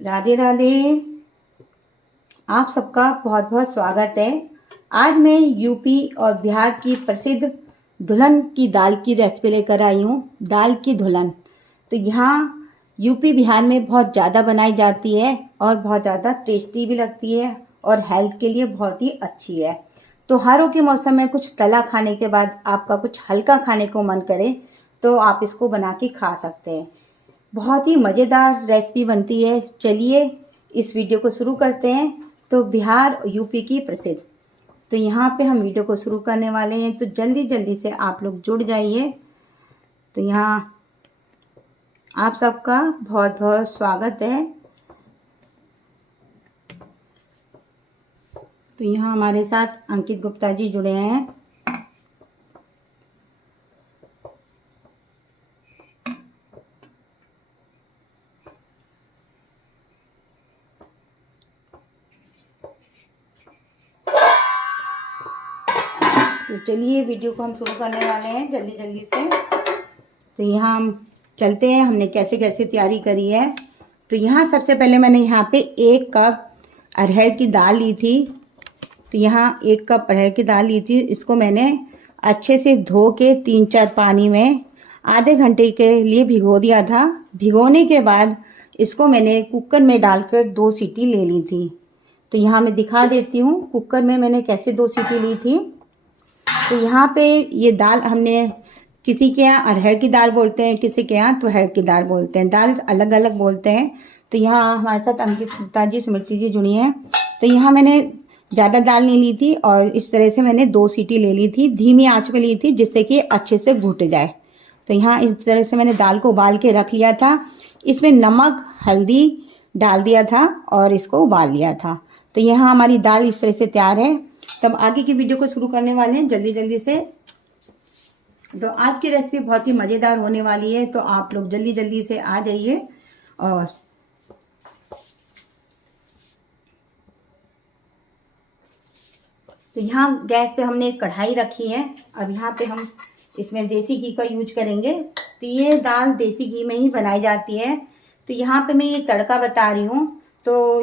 राधे राधे। आप सबका बहुत बहुत स्वागत है। आज मैं यूपी और बिहार की प्रसिद्ध दुल्हन की दाल की रेसिपी लेकर आई हूँ। दाल की दुल्हन तो यहाँ यूपी बिहार में बहुत ज़्यादा बनाई जाती है और बहुत ज़्यादा टेस्टी भी लगती है और हेल्थ के लिए बहुत ही अच्छी है। त्योहारों के मौसम में कुछ तला खाने के बाद आपका कुछ हल्का खाने को मन करे तो आप इसको बना के खा सकते हैं। बहुत ही मज़ेदार रेसिपी बनती है। चलिए इस वीडियो को शुरू करते हैं। तो बिहार और यूपी की प्रसिद्ध, तो यहाँ पे हम वीडियो को शुरू करने वाले हैं, तो जल्दी जल्दी से आप लोग जुड़ जाइए। तो यहाँ आप सबका बहुत बहुत स्वागत है। तो यहाँ हमारे साथ अंकित गुप्ता जी जुड़े हैं। तो चलिए वीडियो को हम शुरू करने वाले हैं जल्दी जल्दी से। तो यहाँ हम चलते हैं, हमने कैसे कैसे तैयारी करी है। तो यहाँ सबसे पहले मैंने यहाँ पे 1 कप अरहर की दाल ली थी। तो यहाँ 1 कप अरहर की दाल ली थी। इसको मैंने अच्छे से धो के 3-4 पानी में आधे घंटे के लिए भिगो दिया था। भिगोने के बाद इसको मैंने कुकर में डालकर 2 सीटी ले ली थी। तो यहाँ मैं दिखा देती हूँ कुकर में मैंने कैसे 2 सीटी ली थी। तो यहाँ पे ये दाल हमने, किसी के यहाँ अरहर की दाल बोलते हैं, किसी के यहाँ तुअर की दाल बोलते हैं, दाल अलग अलग बोलते हैं। तो यहाँ हमारे साथ अंकित गुप्ता जी, स्मृति जी जुड़ी हैं। तो यहाँ मैंने ज़्यादा दाल नहीं ली थी और इस तरह से मैंने 2 सीटी ले ली थी, धीमी आंच पे ली थी जिससे कि अच्छे से घुट जाए। तो यहाँ इस तरह से मैंने दाल को उबाल के रख लिया था। इसमें नमक हल्दी डाल दिया था और इसको उबाल लिया था। तो यहाँ हमारी दाल इस तरह से तैयार है। तब आगे की वीडियो को शुरू करने वाले हैं जल्दी जल्दी से। तो आज की रेसिपी बहुत ही मज़ेदार होने वाली है, तो आप लोग जल्दी जल्दी से आ जाइए। और तो यहाँ गैस पे हमने एक कढ़ाई रखी है। अब यहाँ पे हम इसमें देसी घी का यूज करेंगे। तो ये दाल देसी घी में ही बनाई जाती है। तो यहाँ पे मैं ये तड़का बता रही हूँ। तो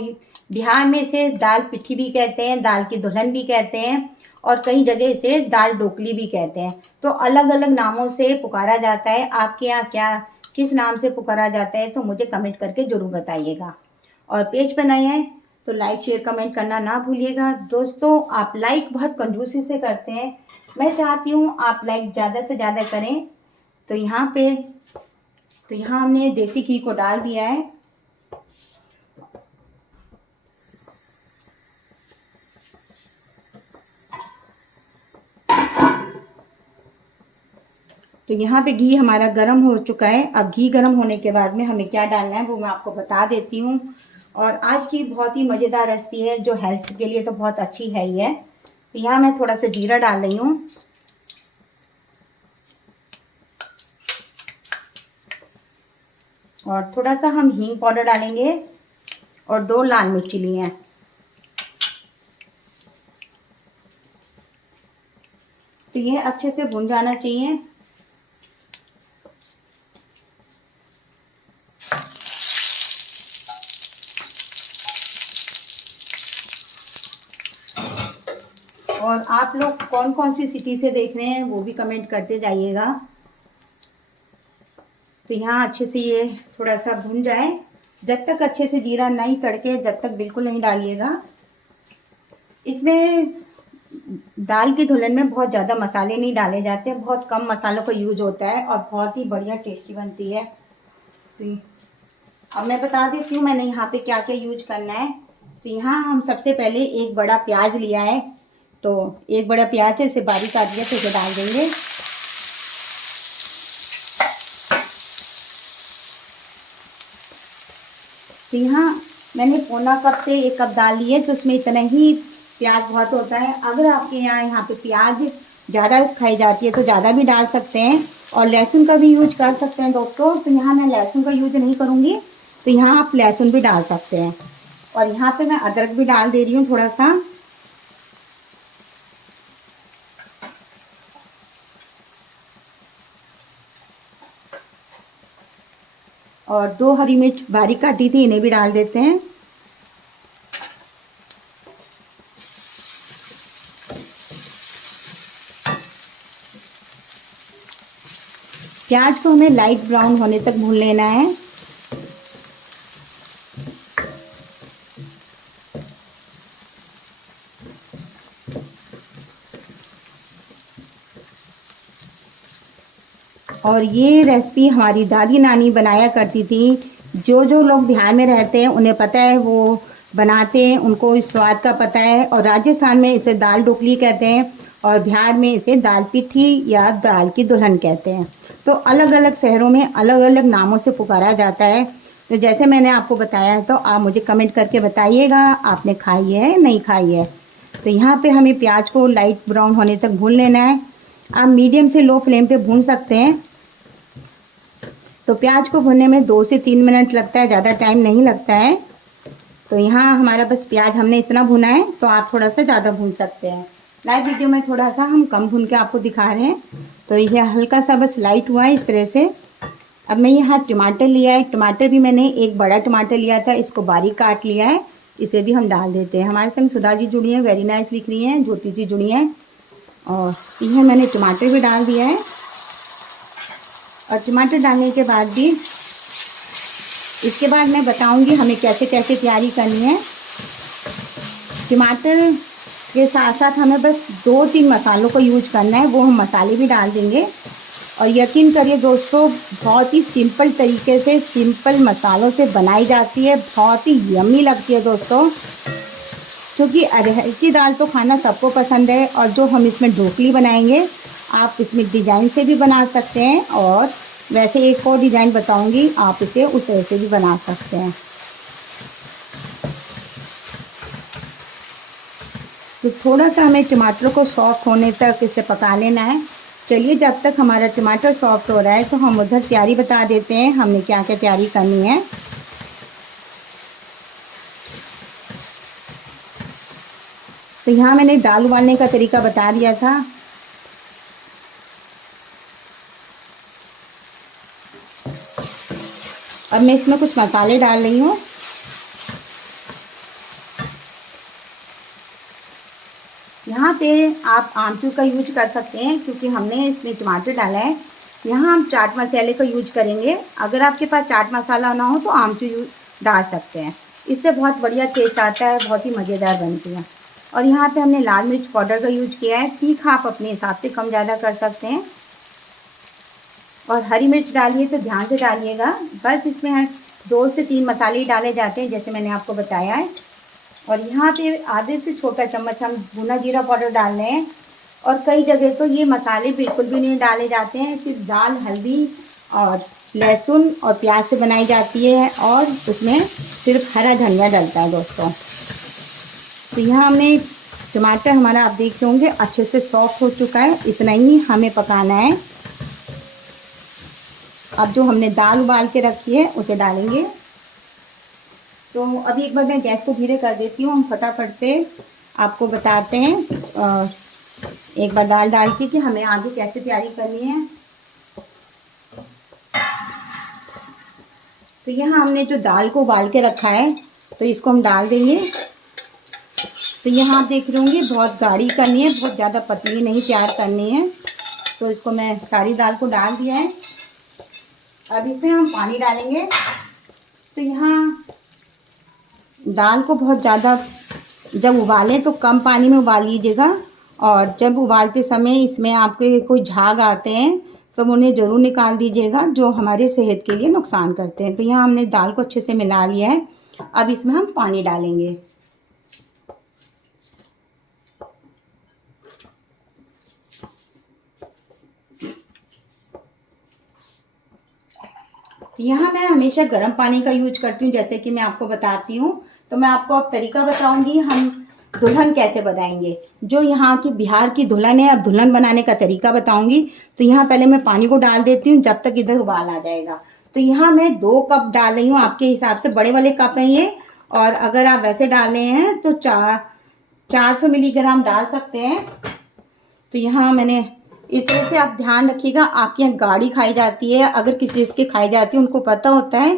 बिहार में इसे दाल पिठी भी कहते हैं, दाल की दुल्हन भी कहते हैं और कई जगह इसे दाल ढोकली भी कहते हैं। तो अलग अलग नामों से पुकारा जाता है। आपके यहाँ क्या किस नाम से पुकारा जाता है तो मुझे कमेंट करके ज़रूर बताइएगा। और पेज पर नए हैं तो लाइक शेयर कमेंट करना ना भूलिएगा। दोस्तों आप लाइक बहुत कंजूसी से करते हैं, मैं चाहती हूँ आप लाइक ज़्यादा से ज़्यादा करें। तो यहाँ हमने देसी घी को डाल दिया है। तो यहाँ पे घी हमारा गर्म हो चुका है। अब घी गर्म होने के बाद में हमें क्या डालना है वो मैं आपको बता देती हूँ। और आज की बहुत ही मज़ेदार रेसिपी है जो हेल्थ के लिए तो बहुत अच्छी है ही है। तो यहाँ मैं थोड़ा सा जीरा डाल रही हूँ और थोड़ा सा हम हींग पाउडर डालेंगे और 2 लाल मिर्ची लिए हैं। तो ये अच्छे से भुन जाना चाहिए। और आप लोग कौन कौन सी सिटी से देख रहे हैं वो भी कमेंट करते जाइएगा। तो यहाँ अच्छे से ये थोड़ा सा भुन जाए, जब तक अच्छे से जीरा नहीं तड़के जब तक बिल्कुल नहीं डालिएगा। इसमें दाल की दुल्हन में बहुत ज़्यादा मसाले नहीं डाले जाते, बहुत कम मसालों का यूज होता है और बहुत ही बढ़िया टेस्टी बनती है। तो अब मैं बता देती हूँ मैंने यहाँ पे क्या क्या यूज करना है। तो यहाँ हम सबसे पहले 1 बड़ा प्याज लिया है। तो 1 बड़ा प्याज है, इसे बारीक काट दिया तो इसे डाल देंगे। तो यहाँ मैंने पौना कप से 1 कप दाल ली है, तो उसमें इतना ही प्याज बहुत होता है। अगर आपके यहाँ पे प्याज ज़्यादा खाई जाती है तो ज़्यादा भी डाल सकते हैं और लहसुन का भी यूज कर सकते हैं दोस्तों। तो यहाँ मैं लहसुन का यूज नहीं करूँगी, तो यहाँ आप लहसुन भी डाल सकते हैं। और यहाँ पे मैं अदरक भी डाल दे रही हूँ थोड़ा सा। और 2 हरी मिर्च बारीक काटी थी, इन्हें भी डाल देते हैं। प्याज को हमें लाइट ब्राउन होने तक भून लेना है। और ये रेसिपी हमारी दादी नानी बनाया करती थी। जो जो लोग बिहार में रहते हैं उन्हें पता है, वो बनाते हैं, उनको इस स्वाद का पता है। और राजस्थान में इसे दाल ढोकली कहते हैं और बिहार में इसे दाल पिट्ठी या दाल की दुल्हन कहते हैं। तो अलग अलग शहरों में अलग अलग नामों से पुकारा जाता है। तो जैसे मैंने आपको बताया, तो आप मुझे कमेंट करके बताइएगा आपने खाई है नहीं खाई है। तो यहाँ पे हमें प्याज को लाइट ब्राउन होने तक भून लेना है। आप मीडियम से लो फ्लेम पे भून सकते हैं। तो प्याज को भुनने में 2 से 3 मिनट लगता है, ज़्यादा टाइम नहीं लगता है। तो यहाँ हमारा बस प्याज हमने इतना भुना है, तो आप थोड़ा सा ज़्यादा भून सकते हैं। लाइव वीडियो में थोड़ा सा हम कम भून के आपको दिखा रहे हैं। तो यह हल्का सा बस लाइट हुआ है इस तरह से। अब मैं यहाँ टमाटर लिया है, टमाटर भी मैंने एक बड़ा टमाटर लिया था, इसको बारीक काट लिया है। इसे भी हम डाल देते हैं। हमारे संग सुधा जी जुड़ी हैं, वेरी नाइस लिख रही हैं, ज्योति जी जुड़ी हैं। और यह मैंने टमाटर भी डाल दिया है। और टमाटर डालने के बाद भी इसके बाद मैं बताऊंगी हमें कैसे कैसे तैयारी करनी है। टमाटर के साथ साथ हमें बस 2-3 मसालों को यूज करना है, वो हम मसाले भी डाल देंगे। और यकीन करिए दोस्तों, बहुत ही सिंपल तरीके से सिंपल मसालों से बनाई जाती है, बहुत ही यम्मी लगती है दोस्तों। क्योंकि अरहर की दाल तो खाना सबको पसंद है। और जो हम इसमें ढोकली बनाएंगे, आप इसमें डिज़ाइन से भी बना सकते हैं, और वैसे एक और डिज़ाइन बताऊंगी, आप इसे उस तरह से भी बना सकते हैं। तो थोड़ा सा हमें टमाटर को सॉफ्ट होने तक इसे पका लेना है। चलिए, जब तक हमारा टमाटर सॉफ्ट हो रहा है तो हम उधर तैयारी बता देते हैं हमने क्या क्या तैयारी करनी है। तो यहाँ मैंने दाल उबालने का तरीका बता दिया था। अब मैं इसमें कुछ मसाले डाल रही हूँ। यहाँ पे आप आमचूर का यूज कर सकते हैं, क्योंकि हमने इसमें टमाटर डाला है। यहाँ हम चाट मसाले का यूज करेंगे। अगर आपके पास चाट मसाला ना हो तो आमचूर डाल सकते हैं, इससे बहुत बढ़िया टेस्ट आता है, बहुत ही मज़ेदार बनती है। और यहाँ पे हमने लाल मिर्च पाउडर का यूज किया है। तीखा आप अपने हिसाब से कम ज़्यादा कर सकते हैं। और हरी मिर्च डालिए तो ध्यान से डालिएगा। बस इसमें 2 से 3 मसाले ही डाले जाते हैं, जैसे मैंने आपको बताया है। और यहाँ पे आधे से छोटा चम्मच हम भुना जीरा पाउडर डाल रहे हैं। और कई जगह तो ये मसाले बिल्कुल भी नहीं डाले जाते हैं, सिर्फ दाल, हल्दी और लहसुन और प्याज से बनाई जाती है, और उसमें सिर्फ हरा धनिया डलता है दोस्तों। तो यहाँ हमने टमाटर हमारा, आप देख रहे होंगे, अच्छे से सॉफ्ट हो चुका है। इतना ही हमें पकाना है। अब जो हमने दाल उबाल के रखी है उसे डालेंगे। तो अभी एक बार मैं गैस को धीरे कर देती हूँ, हम फटाफट से आपको बताते हैं एक बार दाल डाल के कि हमें आगे कैसे तैयारी करनी है। तो यहाँ हमने जो दाल को उबाल के रखा है, तो इसको हम डाल देंगे। तो यहाँ आप देख रहे होंगे, बहुत गाढ़ी करनी है, बहुत ज़्यादा पतली नहीं तैयार करनी है। तो इसको मैं सारी दाल को डाल दिया है। अब इसमें हम पानी डालेंगे। तो यहाँ दाल को बहुत ज़्यादा जब उबालें तो कम पानी में उबाल लीजिएगा। और जब उबालते समय इसमें आपके कोई झाग आते हैं तो उन्हें ज़रूर निकाल दीजिएगा, जो हमारे सेहत के लिए नुकसान करते हैं। तो यहाँ हमने दाल को अच्छे से मिला लिया है। अब इसमें हम पानी डालेंगे। यहाँ मैं हमेशा गर्म पानी का यूज करती हूँ, जैसे कि मैं आपको बताती हूँ। तो मैं आपको अब तरीका बताऊंगी हम दुल्हन कैसे बनाएंगे। जो यहाँ की बिहार की दुल्हन है, अब दुल्हन बनाने का तरीका बताऊंगी। तो यहाँ पहले मैं पानी को डाल देती हूँ, जब तक इधर उबाल आ जाएगा। तो यहाँ मैं 2 कप डाल रही हूँ, आपके हिसाब से बड़े वाले कप हैं ये। और अगर आप वैसे डाल रहे हैं तो 400 मिलीग्राम डाल सकते हैं। तो यहाँ मैंने इस तरह से आप ध्यान रखिएगा। आपके यहाँ गाढ़ी खाई जाती है, अगर किसी चीज़ की खाई जाती है उनको पता होता है।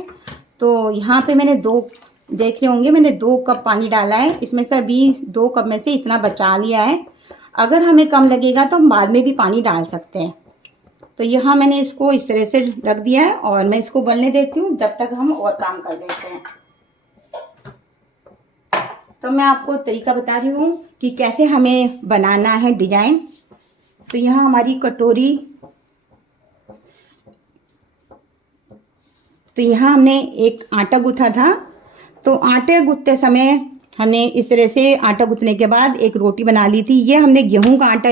तो यहाँ पे मैंने देख रहे होंगे, मैंने 2 कप पानी डाला है। इसमें से अभी 2 कप में से इतना बचा लिया है। अगर हमें कम लगेगा तो हम बाद में भी पानी डाल सकते हैं। तो यहाँ मैंने इसको इस तरह से रख दिया है और मैं इसको उबलने देती हूँ जब तक हम और काम कर लेते हैं। तो मैं आपको तरीका बता रही हूँ कि कैसे हमें बनाना है डिजाइन। तो यहाँ हमारी कटोरी, तो यहाँ हमने एक आटा गूथा था। तो आटे गूथते समय हमने इस तरह से आटा गूथने के बाद एक रोटी बना ली थी। ये हमने गेहूं का आटा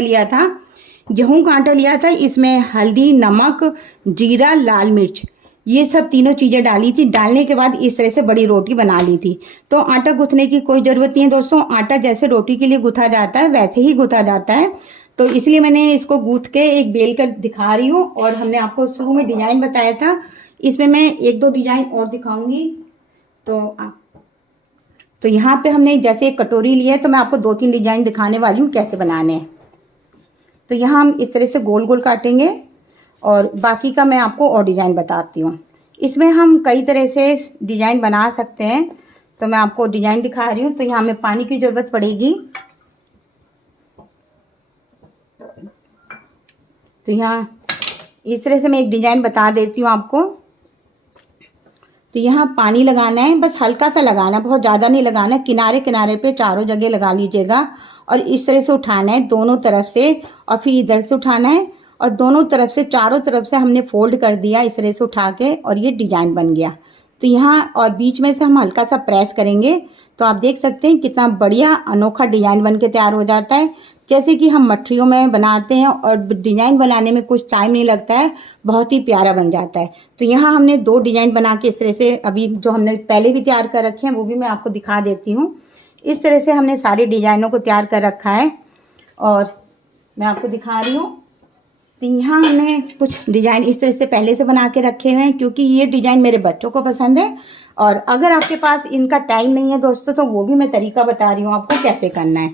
लिया था, इसमें हल्दी, नमक, जीरा, लाल मिर्च, ये सब तीनों चीज़ें डाली थी। डालने के बाद इस तरह से बड़ी रोटी बना ली थी। तो आटा गूथने की कोई ज़रूरत नहीं है दोस्तों, आटा जैसे रोटी के लिए गूथा जाता है वैसे ही गूथा जाता है। तो इसलिए मैंने इसको गूथ के एक बेल कर दिखा रही हूँ। और हमने आपको शुरू में डिज़ाइन बताया था, इसमें मैं 1-2 डिज़ाइन और दिखाऊंगी। तो यहाँ पे हमने जैसे एक कटोरी ली है, तो मैं आपको 2-3 डिज़ाइन दिखाने वाली हूँ कैसे बनाने हैं। तो यहाँ हम इस तरह से गोल गोल काटेंगे और बाकी का मैं आपको और डिज़ाइन बताती हूँ। इसमें हम कई तरह से डिज़ाइन बना सकते हैं। तो मैं आपको डिज़ाइन दिखा रही हूँ। तो यहाँ हमें पानी की ज़रूरत पड़ेगी। तो यहाँ इस तरह से मैं एक डिज़ाइन बता देती हूँ आपको। तो यहाँ पानी लगाना है, बस हल्का सा लगाना है, बहुत ज़्यादा नहीं लगाना है। किनारे किनारे पे चारों जगह लगा लीजिएगा और इस तरह से उठाना है दोनों तरफ से, और फिर इधर से उठाना है और दोनों तरफ से, चारों तरफ से हमने फोल्ड कर दिया इस तरह से उठा के, और ये डिज़ाइन बन गया। तो यहाँ और बीच में से हम हल्का सा प्रेस करेंगे तो आप देख सकते हैं कितना बढ़िया अनोखा डिज़ाइन बन के तैयार हो जाता है। जैसे कि हम मठरियों में बनाते हैं और डिज़ाइन बनाने में कुछ टाइम नहीं लगता है, बहुत ही प्यारा बन जाता है। तो यहाँ हमने 2 डिज़ाइन बना के इस तरह से, अभी जो हमने पहले भी तैयार कर रखे हैं वो भी मैं आपको दिखा देती हूँ। इस तरह से हमने सारे डिज़ाइनों को तैयार कर रखा है और मैं आपको दिखा रही हूँ। तो यहाँ हमने कुछ डिज़ाइन इस तरह से पहले से बना के रखे हुए हैं, क्योंकि ये डिज़ाइन मेरे बच्चों को पसंद है। और अगर आपके पास इनका टाइम नहीं है दोस्तों, तो वो भी मैं तरीका बता रही हूँ आपको कैसे करना है।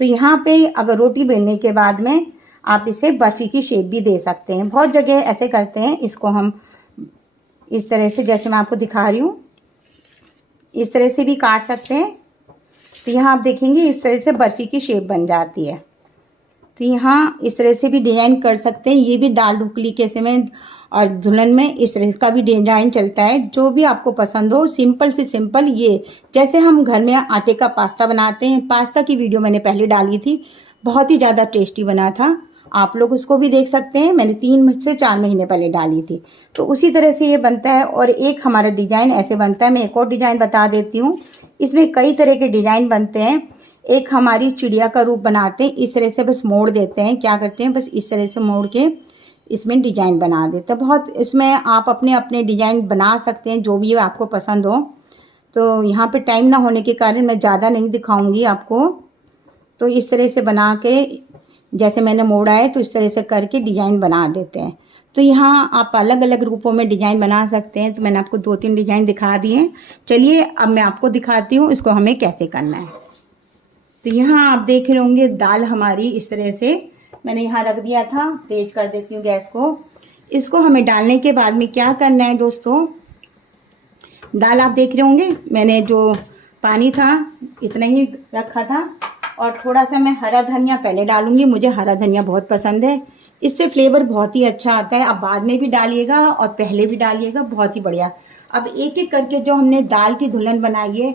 तो यहाँ पे अगर रोटी बेलने के बाद में आप इसे बर्फ़ी की शेप भी दे सकते हैं। बहुत जगह ऐसे करते हैं, इसको हम इस तरह से, जैसे मैं आपको दिखा रही हूँ, इस तरह से भी काट सकते हैं। तो यहाँ आप देखेंगे इस तरह से बर्फ़ी की शेप बन जाती है। तो यहाँ इस तरह से भी डिज़ाइन कर सकते हैं। ये भी दाल ढोकली के समय और दुल्हन में इस तरह का भी डिज़ाइन चलता है, जो भी आपको पसंद हो। सिंपल से सिंपल, ये जैसे हम घर में आटे का पास्ता बनाते हैं, पास्ता की वीडियो मैंने पहले डाली थी, बहुत ही ज़्यादा टेस्टी बना था। आप लोग उसको भी देख सकते हैं, मैंने 3 से 4 महीने पहले डाली थी। तो उसी तरह से ये बनता है। और एक हमारा डिज़ाइन ऐसे बनता है, मैं एक और डिज़ाइन बता देती हूँ। इसमें कई तरह के डिज़ाइन बनते हैं। एक हमारी चिड़िया का रूप बनाते हैं, इस तरह से बस मोड़ देते हैं। क्या करते हैं, बस इस तरह से मोड़ के इसमें डिज़ाइन बना देते हैं। बहुत इसमें आप अपने अपने डिज़ाइन बना सकते हैं, जो भी आपको पसंद हो। तो यहाँ पे टाइम ना होने के कारण मैं ज़्यादा नहीं दिखाऊंगी आपको। तो इस तरह से बना के, जैसे मैंने मोड़ा है, तो इस तरह से करके डिज़ाइन बना देते हैं। तो यहाँ आप अलग अलग रूपों में डिज़ाइन बना सकते हैं। तो मैंने आपको 2-3 डिज़ाइन दिखा दिए। चलिए अब मैं आपको दिखाती हूँ इसको हमें कैसे करना है। तो यहाँ आप देख रहे होंगे दाल हमारी इस तरह से मैंने यहाँ रख दिया था। तेज कर देती हूँ गैस को। इसको हमें डालने के बाद में क्या करना है दोस्तों, दाल आप देख रहे होंगे मैंने जो पानी था इतना ही रखा था, और थोड़ा सा मैं हरा धनिया पहले डालूंगी। मुझे हरा धनिया बहुत पसंद है, इससे फ्लेवर बहुत ही अच्छा आता है। आप बाद में भी डालिएगा और पहले भी डालिएगा, बहुत ही बढ़िया। अब एक एक करके जो हमने दाल की दुल्हन बनाई है,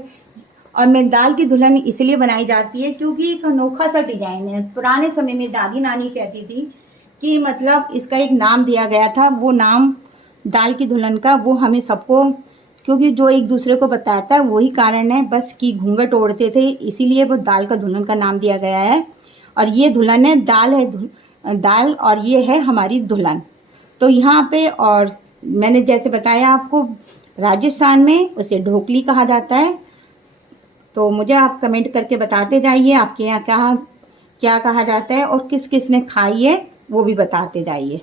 और मैं दाल की दुल्हन इसलिए बनाई जाती है क्योंकि एक अनोखा सा डिज़ाइन है। पुराने समय में दादी नानी कहती थी कि मतलब इसका एक नाम दिया गया था, वो नाम दाल की दुल्हन का वो हमें सबको, क्योंकि जो एक दूसरे को बताता है वही कारण है, बस कि घूंघट ओढ़ते थे, इसीलिए वो दाल का दुल्हन का नाम दिया गया है। और ये दुल्हन है, दाल है दाल, और ये है हमारी दुल्हन। तो यहाँ पे, और मैंने जैसे बताया आपको, राजस्थान में उसे ढोकली कहा जाता है। तो मुझे आप कमेंट करके बताते जाइए आपके यहाँ क्या कहा जाता है, और किस किस ने खाई है वो भी बताते जाइए।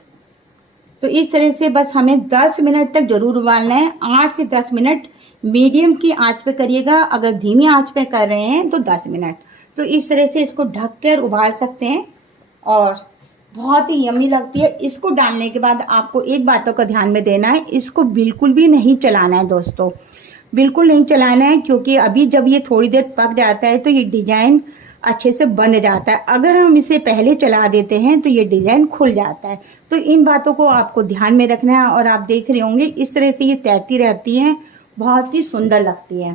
तो इस तरह से बस हमें 10 मिनट तक ज़रूर उबालना है। 8 से 10 मिनट मीडियम की आंच पे करिएगा, अगर धीमी आंच पे कर रहे हैं तो 10 मिनट। तो इस तरह से इसको ढक कर उबाल सकते हैं। और बहुत ही यम्मी लगती है। इसको डालने के बाद आपको एक बातों का ध्यान में देना है, इसको बिल्कुल भी नहीं चलाना है दोस्तों, बिल्कुल नहीं चलाना है, क्योंकि अभी जब ये थोड़ी देर पक जाता है तो ये डिजाइन अच्छे से बन जाता है। अगर हम इसे पहले चला देते हैं तो ये डिजाइन खुल जाता है। तो इन बातों को आपको ध्यान में रखना है। और आप देख रहे होंगे इस तरह से ये तैरती रहती है, बहुत ही सुंदर लगती है।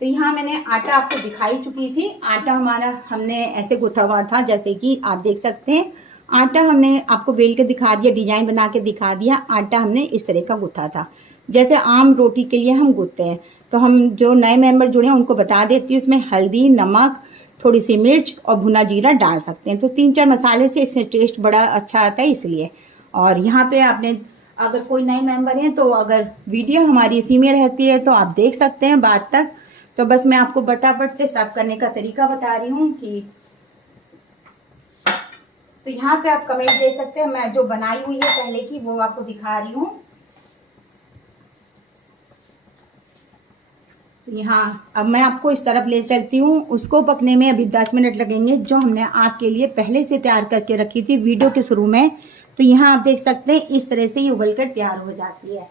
तो यहाँ मैंने आटा आपको दिखाई चुकी थी। आटा हमारा हमने ऐसे गुथा हुआ था, जैसे कि आप देख सकते हैं। आटा हमने आपको बेल के दिखा दिया, डिजाइन बना के दिखा दिया। आटा हमने इस तरह का गुथा था, जैसे आम रोटी के लिए हम गूंथते हैं। तो हम जो नए मेंबर जुड़े हैं उनको बता देती हूँ, इसमें हल्दी, नमक, थोड़ी सी मिर्च और भुना जीरा डाल सकते हैं। तो 3-4 मसाले से इससे टेस्ट बड़ा अच्छा आता है इसलिए। और यहाँ पे आपने अगर कोई नए मेंबर हैं तो अगर वीडियो हमारी इसी में रहती है तो आप देख सकते हैं बाद तक। तो बस मैं आपको फटाफट से सर्व करने का तरीका बता रही हूँ कि तो यहाँ पे आप कमेंट दे सकते हैं। मैं जो बनाई हुई है पहले की वो आपको दिखा रही हूँ। तो यहाँ अब मैं आपको इस तरफ ले चलती हूँ। उसको पकने में अभी 10 मिनट लगेंगे, जो हमने आपके लिए पहले से तैयार करके रखी थी वीडियो के शुरू में। तो यहाँ आप देख सकते हैं इस तरह से ये उबल कर तैयार हो जाती है।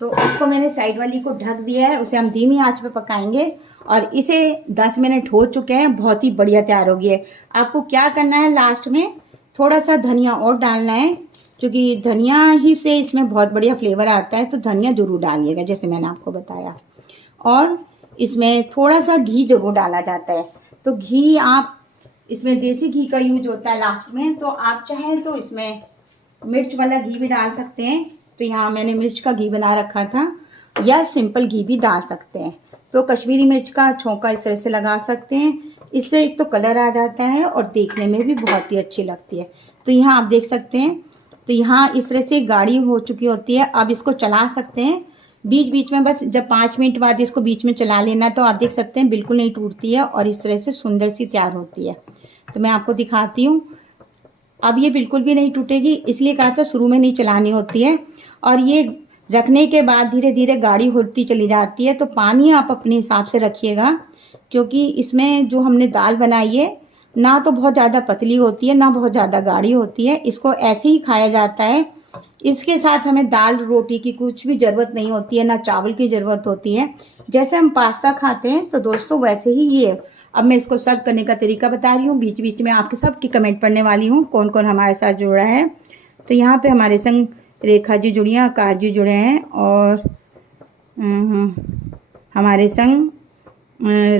तो उसको मैंने साइड वाली को ढक दिया है, उसे हम धीमी आंच पे पकाएंगे। और इसे 10 मिनट हो चुके हैं, बहुत ही बढ़िया तैयार हो गई है। आपको क्या करना है, लास्ट में थोड़ा सा धनिया और डालना है, क्योंकि धनिया ही से इसमें बहुत बढ़िया फ्लेवर आता है। तो धनिया जरूर डालिएगा जैसे मैंने आपको बताया। और इसमें थोड़ा सा घी जरूर डाला जाता है। तो घी आप इसमें देसी घी का यूज होता है लास्ट में। तो आप चाहें तो इसमें मिर्च वाला घी भी डाल सकते हैं। तो यहाँ मैंने मिर्च का घी बना रखा था, या सिंपल घी भी डाल सकते हैं। तो कश्मीरी मिर्च का छोंका इस तरह से लगा सकते हैं। इससे एक तो कलर आ जाता है और देखने में भी बहुत ही अच्छी लगती है। तो यहाँ आप देख सकते हैं। तो यहाँ इस तरह से गाढ़ी हो चुकी होती है। अब इसको चला सकते हैं बीच बीच में, बस जब 5 मिनट बाद इसको बीच में चला लेना। तो आप देख सकते हैं बिल्कुल नहीं टूटती है और इस तरह से सुंदर सी तैयार होती है। तो मैं आपको दिखाती हूँ। अब ये बिल्कुल भी नहीं टूटेगी, इसलिए कहा था शुरू में नहीं चलानी होती है। और ये रखने के बाद धीरे धीरे गाढ़ी होती चली जाती है। तो पानी आप अपने हिसाब से रखिएगा, क्योंकि इसमें जो हमने दाल बनाई है ना तो बहुत ज़्यादा पतली होती है ना बहुत ज़्यादा गाढ़ी होती है। इसको ऐसे ही खाया जाता है। इसके साथ हमें दाल रोटी की कुछ भी ज़रूरत नहीं होती है, ना चावल की ज़रूरत होती है। जैसे हम पास्ता खाते हैं तो दोस्तों वैसे ही ये। अब मैं इसको सर्व करने का तरीका बता रही हूँ। बीच बीच में आपके सबकी कमेंट पढ़ने वाली हूँ, कौन कौन हमारे साथ जुड़ा है। तो यहाँ पे हमारे संग रेखा जी जुड़ी हैं, आकाश जी जुड़े हैं, और हमारे संग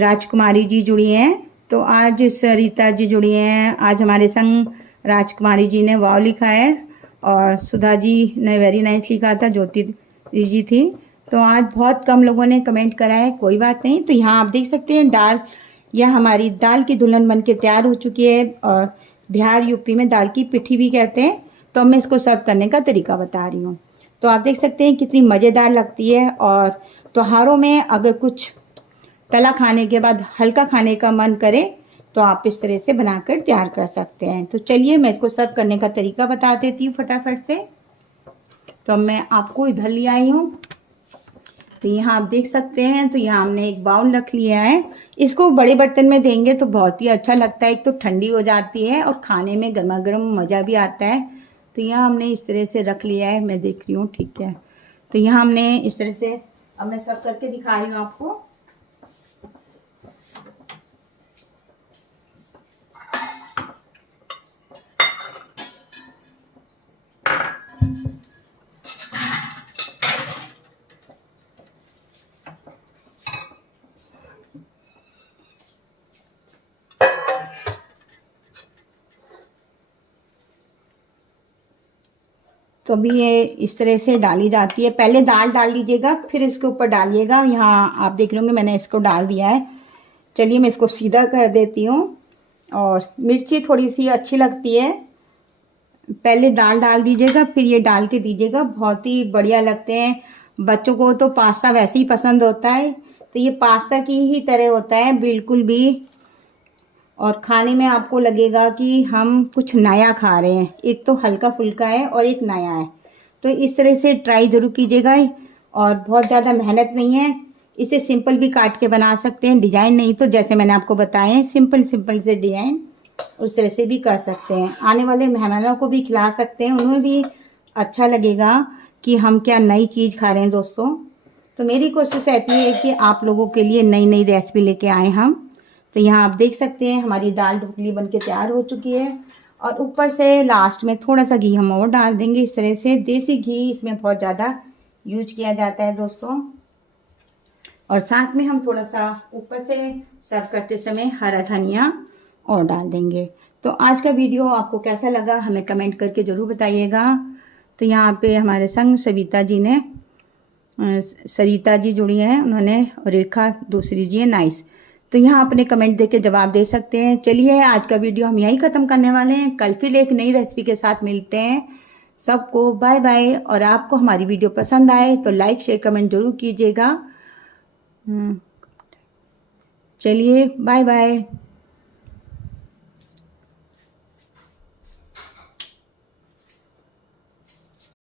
राजकुमारी जी जुड़ी हैं। तो आज सरिता जी जुड़ी हैं। आज हमारे संग राजकुमारी जी ने वाव लिखा है, और सुधा जी ने वेरी नाइस लिखा था, ज्योति जी थी। तो आज बहुत कम लोगों ने कमेंट करा है, कोई बात नहीं। तो यहाँ आप देख सकते हैं दाल, यह हमारी दाल की दुल्हन बन के तैयार हो चुकी है। और बिहार यूपी में दाल की पिठी भी कहते हैं। तो मैं इसको सर्व करने का तरीका बता रही हूँ। तो आप देख सकते हैं कितनी मज़ेदार लगती है। और त्योहारों में अगर कुछ तला खाने के बाद हल्का खाने का मन करे तो आप इस तरह से बनाकर तैयार कर सकते हैं। तो चलिए मैं इसको सर्व करने का तरीका बता देती हूँ फटाफट से। तो मैं आपको इधर ले आई हूँ। तो यहाँ आप देख सकते हैं। तो यहाँ हमने एक बाउल रख लिया है। इसको बड़े बर्तन में देंगे तो बहुत ही अच्छा लगता है। एक तो ठंडी हो जाती है और खाने में गर्मा गर्म मज़ा भी आता है। तो यहाँ हमने इस तरह से रख लिया है, मैं देख रही हूँ, ठीक है। तो यहाँ हमने इस तरह से, अब मैं सर्व करके दिखा रही हूँ आपको। तो अभी ये इस तरह से डाली जाती है। पहले दाल डाल लीजिएगा, फिर इसके ऊपर डालिएगा। यहाँ आप देख लेंगे मैंने इसको डाल दिया है। चलिए मैं इसको सीधा कर देती हूँ। और मिर्ची थोड़ी सी अच्छी लगती है, पहले दाल डाल दीजिएगा फिर ये डाल के दीजिएगा, बहुत ही बढ़िया लगते हैं। बच्चों को तो पास्ता वैसे ही पसंद होता है, तो ये पास्ता की ही तरह होता है बिल्कुल भी। और खाने में आपको लगेगा कि हम कुछ नया खा रहे हैं। एक तो हल्का फुल्का है और एक नया है। तो इस तरह से ट्राई ज़रूर कीजिएगा। और बहुत ज़्यादा मेहनत नहीं है, इसे सिंपल भी काट के बना सकते हैं, डिजाइन नहीं तो जैसे मैंने आपको बताए सिंपल सिंपल से डिजाइन उस तरह से भी कर सकते हैं। आने वाले मेहमानों को भी खिला सकते हैं, उन्हें भी अच्छा लगेगा कि हम क्या नई चीज़ खा रहे हैं दोस्तों। तो मेरी कोशिश रहती है कि आप लोगों के लिए नई नई रेसिपी लेके आए हम। तो यहाँ आप देख सकते हैं हमारी दाल ढोकली बनके तैयार हो चुकी है और ऊपर से लास्ट में थोड़ा सा घी हम और डाल देंगे। इस तरह से देसी घी इसमें बहुत ज़्यादा यूज किया जाता है दोस्तों। और साथ में हम थोड़ा सा ऊपर से सर्व करते समय हरा धनिया और डाल देंगे। तो आज का वीडियो आपको कैसा लगा हमें कमेंट करके ज़रूर बताइएगा। तो यहाँ पे हमारे संग सरिता जी जुड़ी हैं, उन्होंने रेखा दूसरी जी है नाइस। तो यहाँ अपने कमेंट देके जवाब दे सकते हैं। चलिए आज का वीडियो हम यहीं ख़त्म करने वाले हैं, कल फिर एक नई रेसिपी के साथ मिलते हैं। सबको बाय बाय। और आपको हमारी वीडियो पसंद आए तो लाइक शेयर कमेंट जरूर कीजिएगा। चलिए बाय बाय।